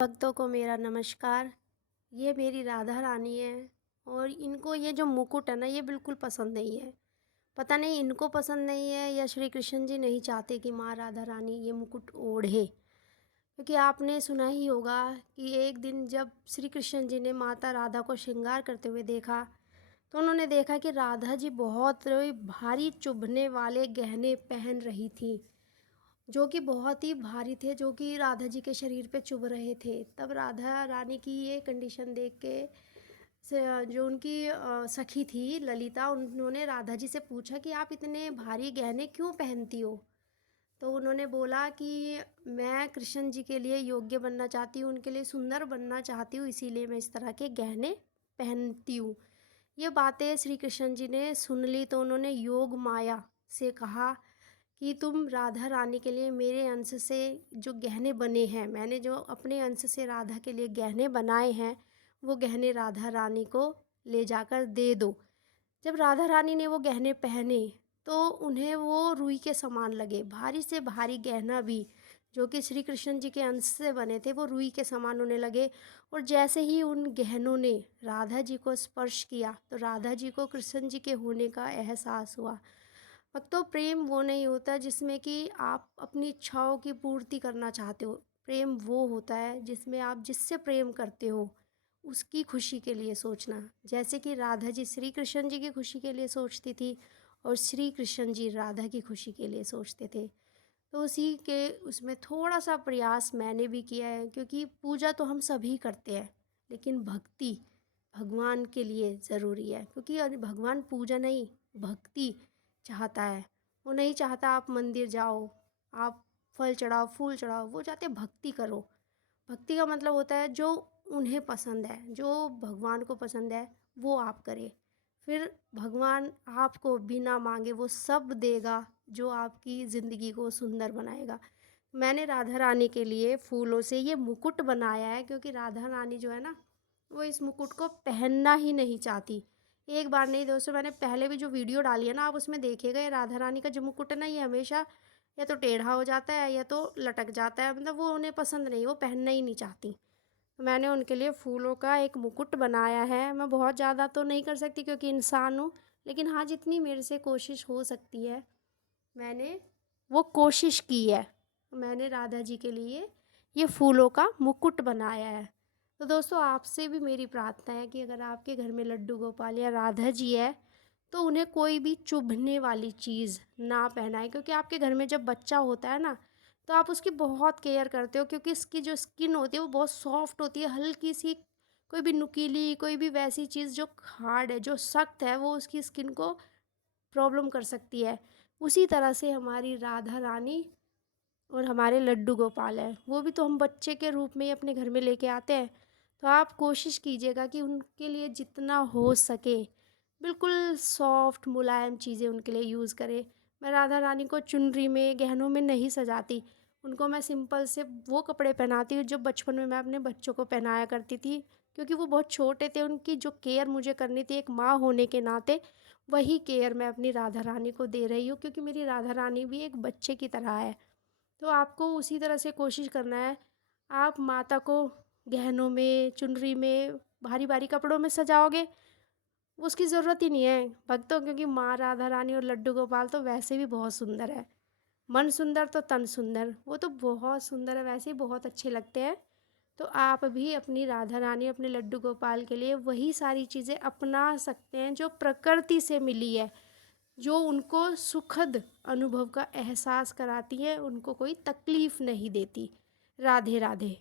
भक्तों को मेरा नमस्कार। ये मेरी राधा रानी है और इनको ये जो मुकुट है ना, ये बिल्कुल पसंद नहीं है। पता नहीं इनको पसंद नहीं है या श्री कृष्ण जी नहीं चाहते कि माँ राधा रानी ये मुकुट ओढ़े। क्योंकि आपने सुना ही होगा कि एक दिन जब श्री कृष्ण जी ने माता राधा को श्रृंगार करते हुए देखा, तो उन्होंने देखा कि राधा जी बहुत भारी चुभने वाले गहने पहन रही थी, जो कि बहुत ही भारी थे, जो कि राधा जी के शरीर पे चुभ रहे थे। तब राधा रानी की ये कंडीशन देख के जो उनकी सखी थी ललिता, उन्होंने राधा जी से पूछा कि आप इतने भारी गहने क्यों पहनती हो। तो उन्होंने बोला कि मैं कृष्ण जी के लिए योग्य बनना चाहती हूँ, उनके लिए सुंदर बनना चाहती हूँ, इसीलिए मैं इस तरह के गहने पहनती हूँ। ये बातें श्री कृष्ण जी ने सुन ली तो उन्होंने योग माया से कहा कि तुम राधा रानी के लिए मेरे अंश से जो गहने बने हैं, मैंने जो अपने अंश से राधा के लिए गहने बनाए हैं, वो गहने राधा रानी को ले जाकर दे दो। जब राधा रानी ने वो गहने पहने तो उन्हें वो रुई के समान लगे। भारी से भारी गहना भी जो कि श्री कृष्ण जी के अंश से बने थे, वो रुई के समान उन्हें लगे। और जैसे ही उन गहनों ने राधा जी को स्पर्श किया तो राधा जी को कृष्ण जी के होने का एहसास हुआ। भक्तों, प्रेम वो नहीं होता जिसमें कि आप अपनी इच्छाओं की पूर्ति करना चाहते हो। प्रेम वो होता है जिसमें आप जिससे प्रेम करते हो उसकी खुशी के लिए सोचना। जैसे कि राधा जी श्री कृष्ण जी की खुशी के लिए सोचती थी और श्री कृष्ण जी राधा की खुशी के लिए सोचते थे। तो उसी के उसमें थोड़ा सा प्रयास मैंने भी किया है, क्योंकि पूजा तो हम सभी करते हैं, लेकिन भक्ति भगवान के लिए ज़रूरी है। क्योंकि भगवान पूजा नहीं, भक्ति चाहता है। वो नहीं चाहता आप मंदिर जाओ, आप फल चढ़ाओ, फूल चढ़ाओ, वो चाहते हैं भक्ति करो। भक्ति का मतलब होता है जो उन्हें पसंद है, जो भगवान को पसंद है वो आप करें। फिर भगवान आपको बिना मांगे वो सब देगा जो आपकी ज़िंदगी को सुंदर बनाएगा। मैंने राधा रानी के लिए फूलों से ये मुकुट बनाया है, क्योंकि राधा रानी जो है ना, वो इस मुकुट को पहनना ही नहीं चाहती। एक बार नहीं दोस्तों, मैंने पहले भी जो वीडियो डाली है ना, आप उसमें देखिएगा, ये राधा रानी का जो मुकुट है ना, ये हमेशा या तो टेढ़ा हो जाता है या तो लटक जाता है। मतलब वो उन्हें पसंद नहीं, वो पहनना ही नहीं चाहती। तो मैंने उनके लिए फूलों का एक मुकुट बनाया है। मैं बहुत ज़्यादा तो नहीं कर सकती क्योंकि इंसान हूँ, लेकिन हाँ, जितनी मेरे से कोशिश हो सकती है मैंने वो कोशिश की है। मैंने राधा जी के लिए ये फूलों का मुकुट बनाया है। तो दोस्तों, आपसे भी मेरी प्रार्थना है कि अगर आपके घर में लड्डू गोपाल या राधा जी है तो उन्हें कोई भी चुभने वाली चीज़ ना पहनाएं। क्योंकि आपके घर में जब बच्चा होता है ना, तो आप उसकी बहुत केयर करते हो, क्योंकि इसकी जो स्किन होती है वो बहुत सॉफ्ट होती है। हल्की सी कोई भी नुकीली, कोई भी वैसी चीज़ जो हार्ड है, जो सख्त है, वो उसकी स्किन को प्रॉब्लम कर सकती है। उसी तरह से हमारी राधा रानी और हमारे लड्डू गोपाल हैं, वो भी तो हम बच्चे के रूप में ही अपने घर में लेके आते हैं। तो आप कोशिश कीजिएगा कि उनके लिए जितना हो सके बिल्कुल सॉफ्ट मुलायम चीज़ें उनके लिए यूज़ करें। मैं राधा रानी को चुनरी में, गहनों में नहीं सजाती। उनको मैं सिंपल से वो कपड़े पहनाती हूँ जो बचपन में मैं अपने बच्चों को पहनाया करती थी। क्योंकि वो बहुत छोटे थे, उनकी जो केयर मुझे करनी थी एक माँ होने के नाते, वही केयर मैं अपनी राधा रानी को दे रही हूँ। क्योंकि मेरी राधा रानी भी एक बच्चे की तरह है। तो आपको उसी तरह से कोशिश करना है। आप माता को गहनों में, चुनरी में, भारी-भारी कपड़ों में सजाओगे, उसकी ज़रूरत ही नहीं है भक्तों। क्योंकि माँ राधा रानी और लड्डू गोपाल तो वैसे भी बहुत सुंदर है। मन सुंदर तो तन सुंदर, वो तो बहुत सुंदर है, वैसे ही बहुत अच्छे लगते हैं। तो आप भी अपनी राधा रानी, अपने लड्डू गोपाल के लिए वही सारी चीज़ें अपना सकते हैं जो प्रकृति से मिली है, जो उनको सुखद अनुभव का एहसास कराती हैं, उनको कोई तकलीफ़ नहीं देती। राधे राधे।